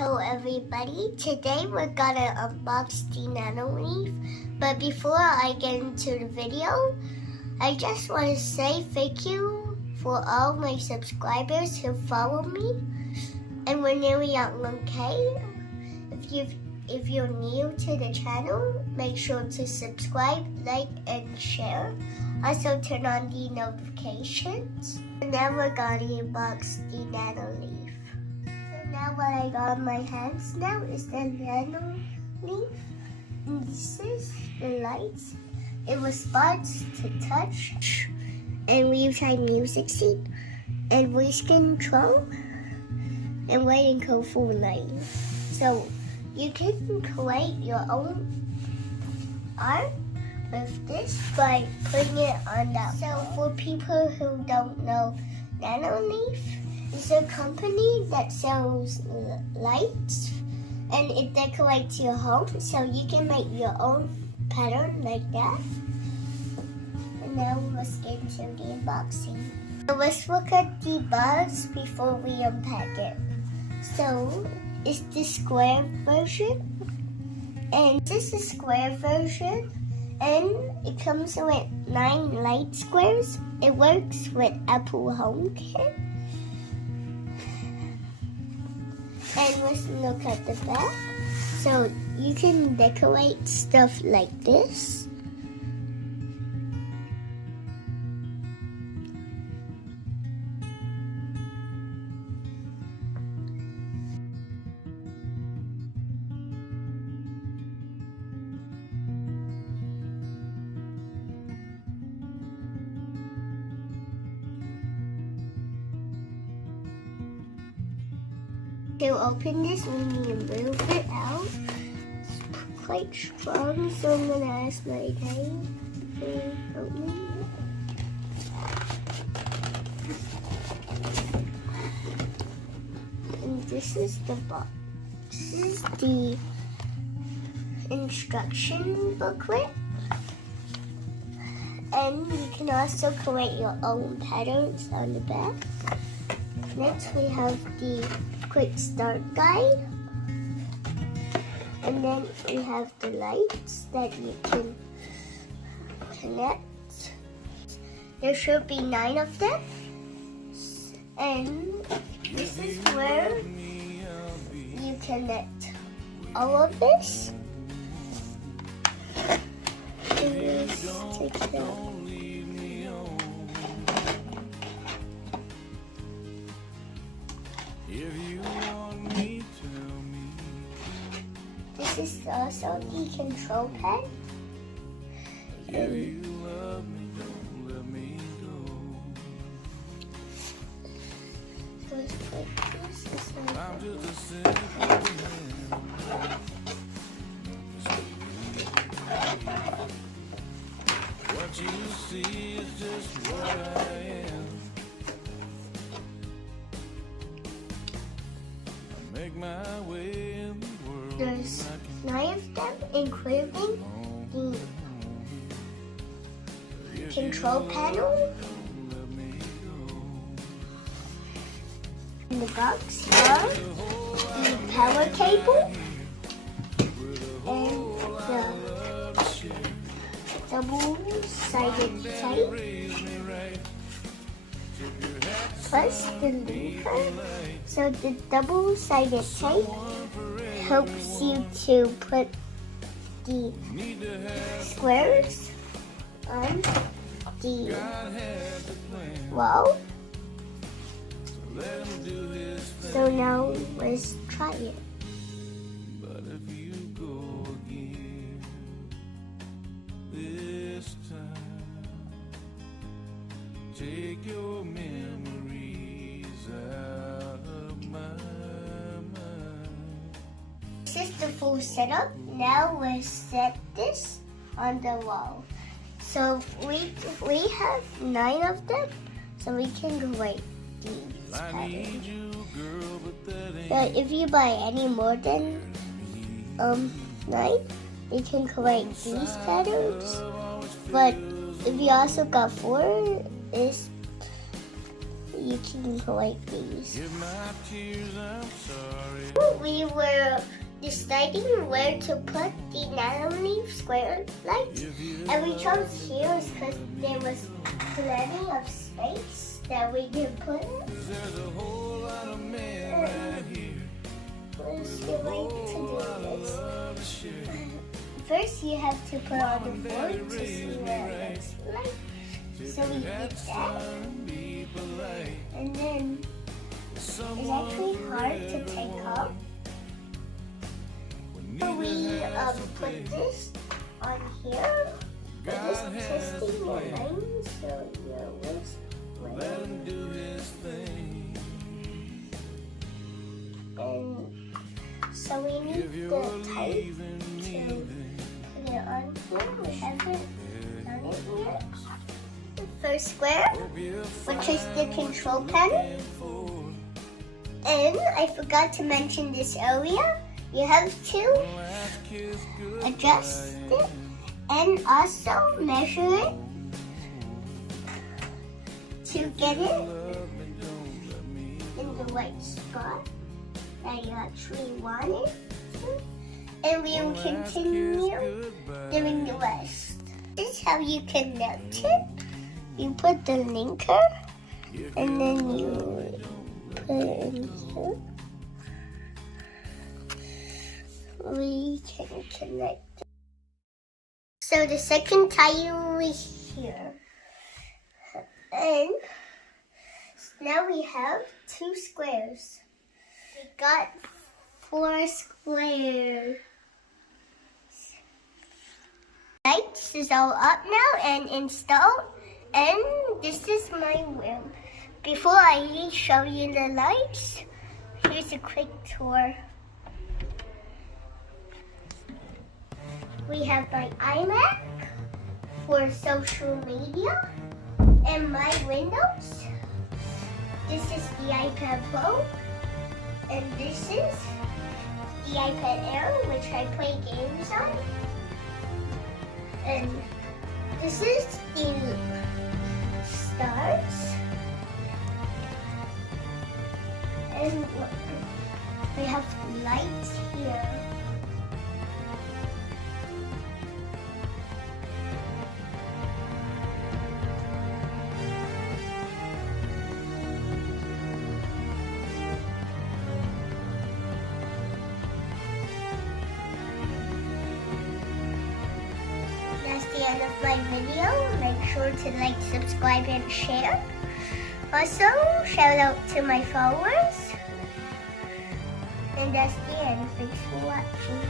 Hello everybody, today we're gonna unbox the Nanloleaf, but before I get into the video, I just want to say thank you for all my subscribers who follow me, and we're nearly at 1K. If you're new to the channel, make sure to subscribe, like, and share. Also turn on the notifications. And now we're gonna unbox the Nanloleaf. Now what I got in my hands now is the Nanloleaf. And this is the lights. It responds to touch and real-time music seat and voice control and white and colorful lighting. So you can create your own art with this by putting it on that. So for people who don't know, Nanloleaf is a company that sells lights and it decorates your home, so you can make your own pattern like that. And now let's get into the unboxing. So let's look at the box before we unpack it. So it's the square version, and this is square version, and it comes with 9 light squares. It works with Apple HomeKit. And let's look at the back. So you can decorate stuff like this. To open this, we need to move it out. It's quite strong, so I'm going to ask my dad to open it. And this is the box. This is the instruction booklet. And you can also create your own patterns on the back. Next, we have the quick start guide, and then we have the lights that you can connect. There should be 9 of them, and this is where you connect all of this. Let's take it out. This is also the control pad. If you love me, don't let me go. So let's put this aside. I'm just a simple man. What you see is just what I am. I make my way in the world. There's 9 of them, including the control panel. In the box are the power cable and the double-sided tape, plus the lever. So the double-sided tape helps you to put the squares on the wall. So now let's try it. But if you go again this time, take your memories out of my mind. This is the full setup. Now let's set this on the wall. So we have 9 of them, so we can create these patterns. But if you buy any more than 9, you can create these patterns. But if you also got 4, you can collect these. We were deciding where to put the Nanloleaf square lights, and we chose here because there was plenty of space that we could put it. First, you like to do this. First, you have to put on the board to see what it looks like. So we did that, and then it's actually hard to take off. So we put this on here. We're just testing your lines so your wrist will. And so we need the type to put it on here. We haven't done it yet. The first square, which is the control panel. And I forgot to mention this earlier. You have to adjust it and also measure it to get it in the right spot that you actually want it to. And we will continue doing the rest. This is how you connect it. You put the linker and then you put it in here. We can connect it. So the second tile is here. And now we have 2 squares. We got 4 squares. Lights is all up now and installed. And this is my room. Before I show you the lights, here's a quick tour. We have my iMac for social media and my Windows. This is the iPad Pro, and this is the iPad Air, which I play games on. And this is the stars. And we have lights here. That's the end of my video. Make sure to like, subscribe, and share. Also, shout out to my followers. And that's the end. Thanks for watching.